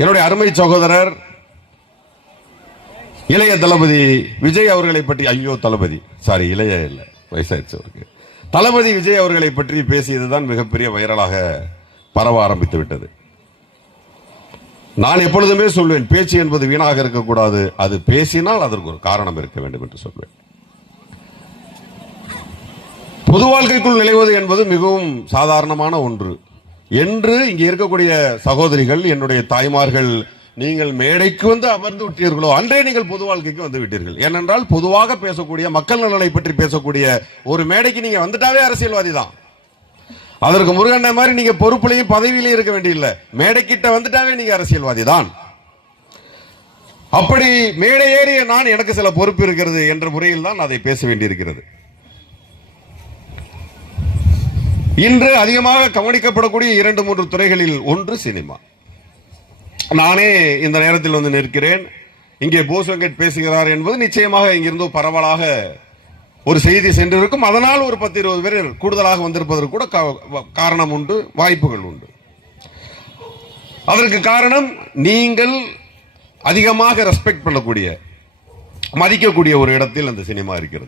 என்னுடைய அருமை சகோதரர் இளைய தளபதி விஜய் அவர்களை பற்றி ஐயோ தளபதி. சாரி இளைய இல்லை வயசாயிடுச்சு அவருக்கு. தளபதி விஜய் அவர்களை பற்றி பேசியதுதான் மிகப்பெரிய வைரலாக பரவ ஆரம்பித்து விட்டது. நான் எப்பொழுதுமே சொல்வேன் பேச்சு என்பது வீணாக இருக்கக்கூடாது. அது பேசினால் அதற்கு ஒரு காரணம் இருக்க வேண்டும் என்று சொல்வேன். பொது வாழ்க்கைக்குள் நிலைவது என்பது மிகவும் சாதாரணமான ஒன்று. என்று இங்கே இருக்கக்கூடிய சகோதரிகள் என்னுடைய தாய்மார்கள் நீங்கள் மேடைக்கு வந்து அமர்ந்து விட்டீர்களோ அன்றே நீங்கள் பொது வாழ்க்கைக்கு வந்து விட்டீர்கள். ஏனென்றால் பொதுவாக பேசக்கூடிய மக்கள் நலனை பற்றி பேசக்கூடிய ஒரு மேடைக்கு நீங்க வந்துட்டாவே அரசியல்வாதி தான். அதற்கு முருகண்ண மாதிரி நீங்க பொறுப்புலையும் பதவியிலையும் இருக்க வேண்டியதில்லை மேடைக்கிட்ட வந்துட்டாவே நீங்க அரசியல்வாதி தான். அப்படி மேடை ஏறிய நான் எனக்கு சில பொறுப்பு இருக்கிறது என்ற முறையில் தான் அதை பேச வேண்டியிருக்கிறது. இன்று அதிகமாக கவனிக்கப்படக்கூடிய இரண்டு மூன்று துறைகளில் ஒன்று சினிமா. நானே இந்த நேரத்தில் வந்து நிற்கிறேன். இங்கே போஸ் வெங்கட் பேசுகிறார் என்பது நிச்சயமாக இங்கிருந்து பரவலாக ஒரு செய்தி சென்றிருக்கும். அதனால் ஒரு பத்து இருபது பேர் கூடுதலாக வந்திருப்பதற்கு கூட காரணம் உண்டு வாய்ப்புகள் உண்டு. அதற்கு காரணம் நீங்கள் அதிகமாக ரெஸ்பெக்ட் பண்ணக்கூடிய மதிக்கக்கூடிய ஒரு இடத்தில் அந்த சினிமா இருக்கிறது.